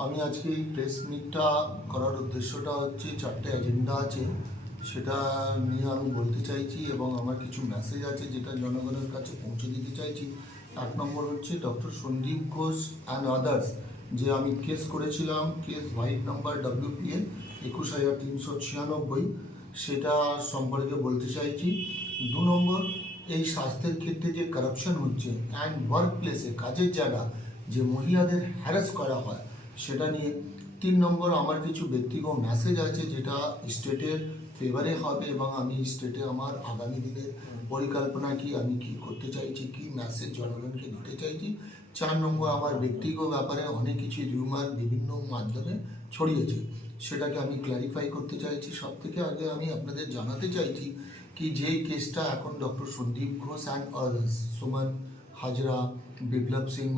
আমি আজকে এই প্রেস মিটটা করার উদ্দেশ্যটা হচ্ছে, চারটে এজেন্ডা আছে, সেটা নিয়ে আমি বলতে চাইছি এবং আমার কিছু মেসেজ আছে যেটা জনগণের কাছে পৌঁছে দিতে চাইছি। এক নম্বর হচ্ছে doctor Sandip Ghosh and others, যে আমি কেস করেছিলাম, কেস হোয়াইট নাম্বার WPL 21,396, সেটা সম্পর্কে বলতে চাইছি। 2 নম্বর, এই স্বাস্থ্যের ক্ষেত্রে যে কারাপশন হচ্ছে অ্যান্ড ওয়ার্ক প্লেসে, কাজের জায়গা যে মহিলাদের হ্যারাস করা হয় সেটা নিয়ে। 3 নম্বর, আমার কিছু ব্যক্তিগত মেসেজ আছে যেটা স্টেটের ফেভারে হবে এবং আমি স্টেটে আমার আগামী দিনের পরিকল্পনা কি, আমি কি করতে চাইছি, কি মেসেজ জনগণকে দিতে চাইছি। 4 নম্বর, আমার ব্যক্তিগত ব্যাপারে অনেক কিছু রিউমার বিভিন্ন মাধ্যমে ছড়িয়েছে, সেটাকে আমি ক্ল্যারিফাই করতে চাইছি। সব থেকে আগে আমি আপনাদের জানাতে চাইছি কি, যেই কেসটা এখন doctor Sandip Ghosh and others, Suman Hazra, Biplab Singha,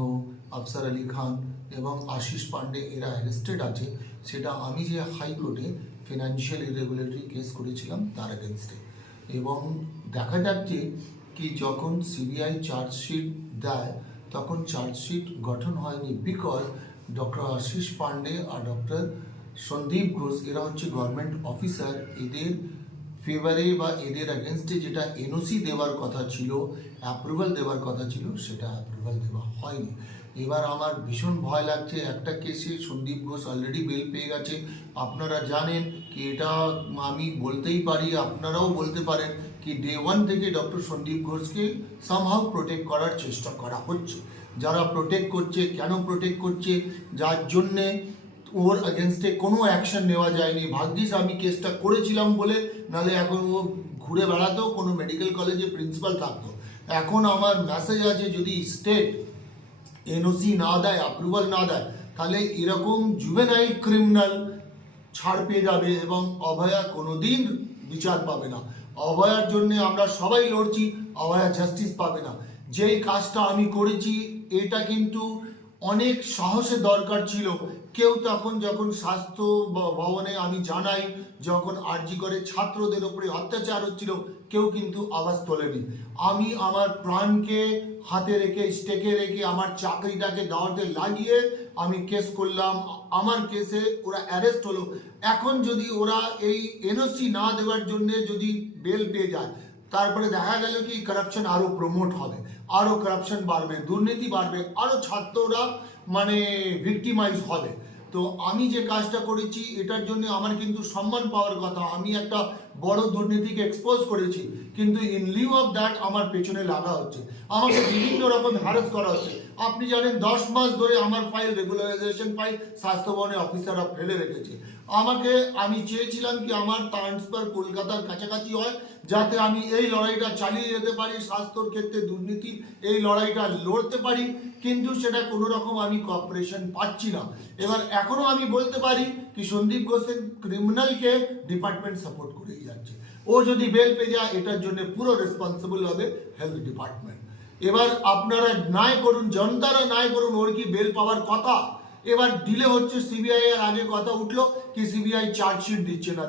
Afsar Ali Khan এবং আশিস পান্ডে এরা অ্যারেস্টেড আছে, সেটা আমি যে হাইকোর্টে ফিনান্সিয়াল ইরেগুলেটরি কেস করেছিলাম তার এগেনস্টে। এবং দেখা যাচ্ছে কি, যখন সিবিআই চার্জশিট দেয় তখন চার্জশিট গঠন হয়নি, বিকজ ডক্টর আশিস পান্ডে আর ডক্টর সন্দীপ ঘোষ এরা হচ্ছে গভর্নমেন্ট অফিসার, এদের ফেভারে বা এদের এগেনস্টে যেটা এনওসি দেওয়ার কথা ছিল, অ্যাপ্রুভাল দেওয়ার কথা ছিল, সেটা অ্যাপ্রুভাল দেওয়া হয়নি। এবার আমার ভীষণ ভয় লাগছে, একটা কেসে সন্দীপ ঘোষ অলরেডি বেল পেয়ে গেছে। আপনারা জানেন কি, এটা আমি বলতেই পারি, আপনারাও বলতে পারেন কি, ডে 1 থেকে ডক্টর সন্দীপ ঘোষকে সামহাউ প্রোটেক্ট করার চেষ্টা করা হচ্ছে। যারা প্রোটেক্ট করছে, কেন প্রোটেক্ট করছে, যার জন্যে ওর এগেনস্টে কোনো অ্যাকশন নেওয়া যায়নি। ভাগ্যিস আমি কেসটা করেছিলাম বলে, নাহলে এখন ও ঘুরে বেড়াতো, কোনো মেডিকেল কলেজে প্রিন্সিপাল থাকতো। এখন আমার মেসেজ আছে, যদি স্টেট এনওসি না দেয়, অ্যাপ্রুভাল না দেয়, তাহলে এরকম জুভেনাইল ক্রিমিনাল ছাড় পেয়ে যাবে এবং অভয়া কোনোদিন বিচার পাবে না। অভয়ার জন্য আমরা সবাই লড়ছি, অভয়া জাস্টিস পাবে না। যেই কাজটা আমি করেছি এটা কিন্তু অনেক সাহসের দরকার ছিল। কেউ তখন যখন স্বাস্থ্য ভবনে আমি জানাই, যখন আরজি করে ছাত্রদের উপরে অত্যাচার হচ্ছিল, কেউ কিন্তু আওয়াজ তোলেনি। আমি আমার প্রাণকে হাতে রেখে, স্টেকে রেখে, আমার চাকরিটাকে দাওয়াতে লাগিয়ে আমি কেস করলাম। আমার কেসে ওরা অ্যারেস্ট হলো। এখন যদি ওরা এই এনওসি না দেওয়ার জন্য যদি বেল পেয়ে যায়, তারপরে দেখা গেল কি কারাপশন আরো প্রমোট হবে, আরো কারাপশন বাড়বে, দুর্নীতি বাড়বে, আরো ছাত্ররা মানে ভিক্টিমাইজ হবে। তো আমি যে কাজটা করেছি এটার জন্য আমার কিন্তু সম্মান পাওয়ার কথা। আমি একটা বড় দুর্নীতিকে এক্সপোজ করেছি, কিন্তু ইন লিউ অফ দ্যাট আমার পেছনে লাগা হচ্ছে, আমাকে বিভিন্ন রকম হ্যারাস করা হচ্ছে। আপনি জানেন 10 মাস ধরে আমার ফাইল, রেগুলারাইজেশন ফাইল স্বাস্থ্য ভবনের অফিসাররা ফেলে রেখেছে। আমি চেয়েছিলাম কি আমার ট্রান্সফার কলকাতার কাছাকাছি হয়, যাতে আমি এই লড়াইটা চালিয়ে যেতে পারি, স্বাস্থ্যর ক্ষেত্রে দুর্নীতি এই লড়াইটা লড়তে পারি, কিন্তু সেটা কোনো রকম আমি কোঅপারেশন পাচ্ছি না। এবার এখনো আমি বলতে পারি কি, সন্দীপ ঘোষের ক্রিমিনালকে ডিপার্টমেন্ট সাপোর্ট করেই যাচ্ছে। ও যদি বেল পেয়ে যায়, এটার জন্য পুরো রেসপন্সিবল হবে হেলথ ডিপার্টমেন্ট। এবার আপনারা ন্যায় করুন, জনতারা ন্যায় করুন, ওর কি বেল পাওয়ার কথা। এবার ডিলে হচ্ছে, সিবিআই এর আগে কথা উঠলো কি সিবিআই চার্জশিট দিচ্ছে না।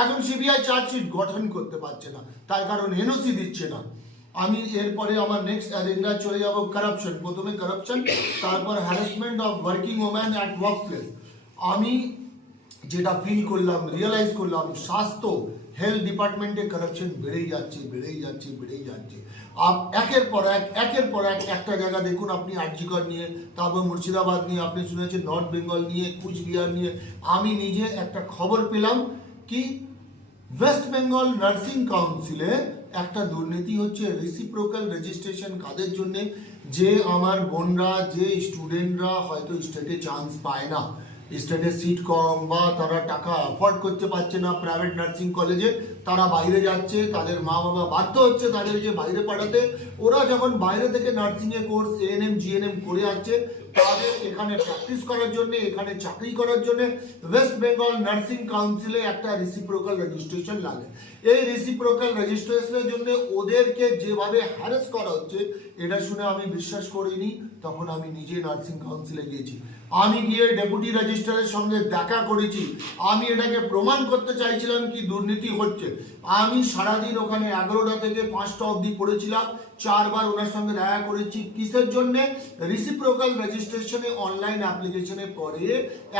এখন সিবিআই চার্জশিট গঠন করতে পারছে না, তার কারণ এনওসি দিচ্ছে না। আমি এরপরে আমার নেক্সট এজেন্ডা চলে যাব কারাপশন। প্রথমে কারাপশন, তারপর harassment of working woman at work place. আমি যেটা ফিল করলাম, রিয়েলাইজ করলাম, স্বাস্থ্য হেলথ ডিপার্টমেন্টে কারাপশন বেড়েই যাচ্ছে। একের পর এক একটা জায়গা দেখুন, আপনি আরজিকর নিয়ে, তারপর মুর্শিদাবাদ নিয়ে, আপনি শুনেছেন নর্থ বেঙ্গল নিয়ে, কুচবিহার নিয়ে। আমি নিজে একটা খবর পেলাম কি, ওয়েস্ট বেঙ্গল নার্সিং কাউন্সিলে একটা দুর্নীতি হচ্ছে। রেসিপ্রোকাল রেজিস্ট্রেশন কাদের জন্য, যে আমার বোনরা, যে স্টুডেন্টরা হয়তো স্টেটে চান্স পায় না, স্টেটে সিট কম বা তারা টাকা অ্যাফোর্ড করতে পারছে না প্রাইভেট নার্সিং কলেজে, তারা বাইরে যাচ্ছে, তাদের মা বাবা বাধ্য হচ্ছে তাদেরকে বাইরে পাঠাতে। ওরা যখন বাইরে থেকে নার্সিংয়ের কোর্স এএনএম জিএনএম করে আসছে, তাদের এখানে প্র্যাকটিস করার জন্য, এখানে চাকরি করার জন্য ওয়েস্ট বেঙ্গল নার্সিং কাউন্সিলে একটা রেসিপ্রোকাল রেজিস্ট্রেশন লাগে। এই রেসিপ্রোকাল রেজিস্ট্রেশনের জন্য ওদেরকে যেভাবে হ্যারাস করা হচ্ছে, এটা শুনে আমি বিশ্বাস করিনি। তখন আমি নিজে নার্সিং কাউন্সিলে গিয়েছি, আমি গিয়ে ডেপুটি রেজিস্ট্রারের সঙ্গে দেখা করেছি। আমি এটাকে প্রমাণ করতে চাইছিলাম কি দুর্নীতি হচ্ছে। আমি সারাদিন ওখানে 11টা থেকে 5টা অবধি পড়েছিলাম, 4বার ওনার সঙ্গে দেখা করেছি। কিসের জন্য? রিসিপ্রোকাল রেজিস্ট্রেশনে অনলাইন অ্যাপ্লিকেশনে পরে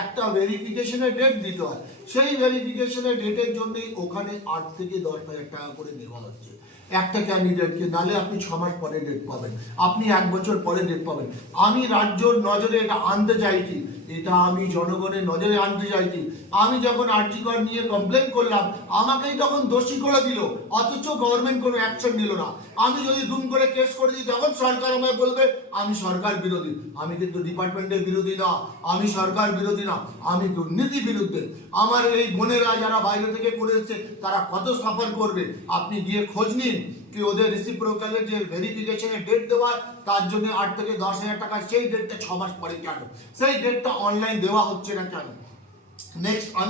একটা ভেরিফিকেশনের ডেট দিতে হয়, সেই ভেরিফিকেশনের ডেটের জন্যই ওখানে 8 থেকে 10,000 টাকা করে নেওয়া হচ্ছে একটা ক্যান্ডিডেটকে। নালে আপনি 6 মাস পরে ডেট পাবেন, আপনি 1 বছর পরে ডেট পাবেন। আমি রাজ্যর নজরে এটা আনতে চাইছি, এটা আমি জনগণের নজরে আনতে চাইছি। আমি যখন আরজি কর নিয়ে কমপ্লেন করলাম, আমাকেই তখন দোষী করে দিল, অথচ গভর্নমেন্ট কোনো অ্যাকশন নিল না। আমি যদি দুম করে কেস করে দিই, তখন সরকার আমায় বলবে আমি সরকার বিরোধী। আমি কিন্তু ডিপার্টমেন্টের বিরোধী না, আমি সরকার বিরোধী না, আমি দুর্নীতি বিরুদ্ধে। আমার এই বোনেরা যারা বাইরে থেকে করে এসছে, তারা কত সাফার করবে। আপনি গিয়ে খোঁজ নিন কি ওদের রিসিপ্রোকালের যে ভেরিফিকেশনের ডেট দেওয়া, তার জন্য 8 থেকে 10,000 টাকা, সেই ডেটটা 6 মাস পরে কেন? সেই ডেটটা অনলাইন দেওয়া হচ্ছে না কেন? নেক্সট, আমি